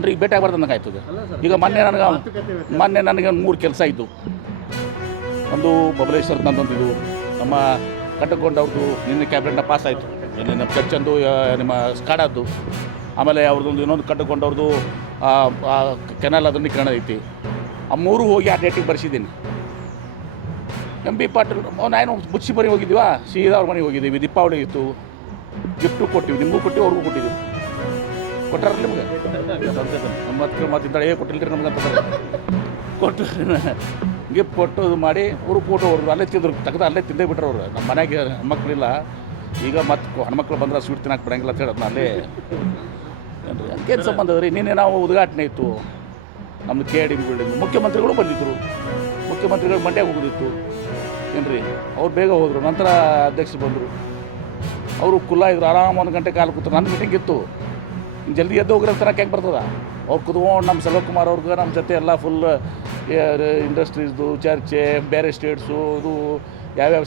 ಅಂದರೆ ಈಗ ಭೇಟಿ ಆಗಬಾರ್ದು ಅನ್ನಂಗೆ ಆಯ್ತದೆ. ಈಗ ಮೊನ್ನೆ ನನಗೆ 3 ಕೆಲಸ ಇದ್ದು. ಒಂದು ಬಬಲೇಶ್ವರದ ನಂದೊಂದು ಇದು, ನಮ್ಮ ಕಟ್ಟಕೊಂಡವ್ರದ್ದು ನಿನ್ನೆ ಕ್ಯಾಬಿನೆಟ್ನ ಪಾಸ್ ಆಯಿತು, ನಮ್ಮ ಚರ್ಚಂದು ನಿಮ್ಮ ಸ್ಕಾಡದ್ದು, ಆಮೇಲೆ ಅವ್ರದ್ದೊಂದು ಇನ್ನೊಂದು ಕಟ್ಟಕೊಂಡವ್ರದ್ದು ಕೆನಲ್ ಅದನ್ನಿಕರಣ ಐತಿ. ಆ 3 ಹೋಗಿ ಆ ಡೇಟಿಗೆ ಬರ್ಸಿದ್ದೀನಿ. MB ಪಾಟೀಲ್ ನಾನು ಮುಚ್ಚಿ ಮನೆಗೆ ಹೋಗಿದ್ದೀವಾ, ಸೀದಾ ಅವ್ರ ಮನೆಗೆ ಹೋಗಿದ್ದೀವಿ. ದೀಪಾವಳಿ ಇತ್ತು, ಗಿಫ್ಟು ಕೊಟ್ಟಿವಿ, ನಿಮಗೂ ಕೊಟ್ಟಿವಿ, ಅವ್ರಿಗೂ ಕೊಟ್ಟಿದ್ದೀವಿ. ಕೊಟ್ಟಾರ ನಿಮ್ಗೆ ನಮ್ಮ ಮಾತಿದ್ದಾಳೆ ಕೊಟ್ಟಿಲ್ಲ ನಮ್ಗೆ ಅಂತ ಕೊಟ್ಟು ಗಿಫ್ಟ್ ಕೊಟ್ಟು ಇದು ಮಾಡಿ ಅವರು ಫೋಟೋ ಹೊಡೆದ್ರು, ಅಲ್ಲೇ ತಿಂದರು, ತೆಗೆದು ಅಲ್ಲೇ ತಿಂದೇ ಬಿಟ್ರು ಅವರು. ನಮ್ಮ ಮನೆಗೆ ಹೆಣ್ಮಕ್ಳಿಲ್ಲ, ಈಗ ಮತ್ತೆ ಹೆಣ್ಮಕ್ಳು ಬಂದ್ರೆ ಸ್ವೀಟ್ ತಿನ್ನಕ್ಕೆ ಬಿಡಂಗಿಲ್ಲ ಅಂತ ಹೇಳೋದು ಅಲ್ಲೇ ಏನ್ರಿ. ಅದಕ್ಕೇನು ಸಂಬಂಧ ರೀ? ನಿನ್ನೆ ನಾವು ಉದ್ಘಾಟನೆ ಇತ್ತು ನಮ್ಮದು KID ಬಿಲ್ಡಿಂಗ್, ಮುಖ್ಯಮಂತ್ರಿಗಳು ಬಂದಿದ್ದರು, ಮುಖ್ಯಮಂತ್ರಿಗಳು ಮಂಡ್ಯಕ್ಕೆ ಹೋಗೋದಿತ್ತು ಏನ್ರಿ. ಅವ್ರು ಬೇಗ ಹೋದರು, ನಂತರ ಅಧ್ಯಕ್ಷರು ಬಂದರು, ಅವರು ಕುಲ್ಲ ಇದ್ರು, ಆರಾಮ 1 ಗಂಟೆ ಕಾಲು ಕೂತ್ರು. ನನ್ನ ಮೀಟಿಂಗ್ ಇತ್ತು, ಜಲ್ದಿ ಎದ್ದು ಹೋಗ್ರೆ ತನಕ ಹೆಂಗೆ ಬರ್ತದ? ಅವ್ರು ಕುತ್ಕೊಂಡು ನಮ್ಮ ಸೆಲ್ವಕುಮಾರ್ ಅವ್ರಿಗೆ ನಮ್ಮ ಜೊತೆ ಎಲ್ಲ ಫುಲ್ ಇಂಡಸ್ಟ್ರೀಸ್ದು ಚರ್ಚೆ, ಬೇರೆ ಸ್ಟೇಟ್ಸು, ಇದು ಯಾವ್ಯಾವ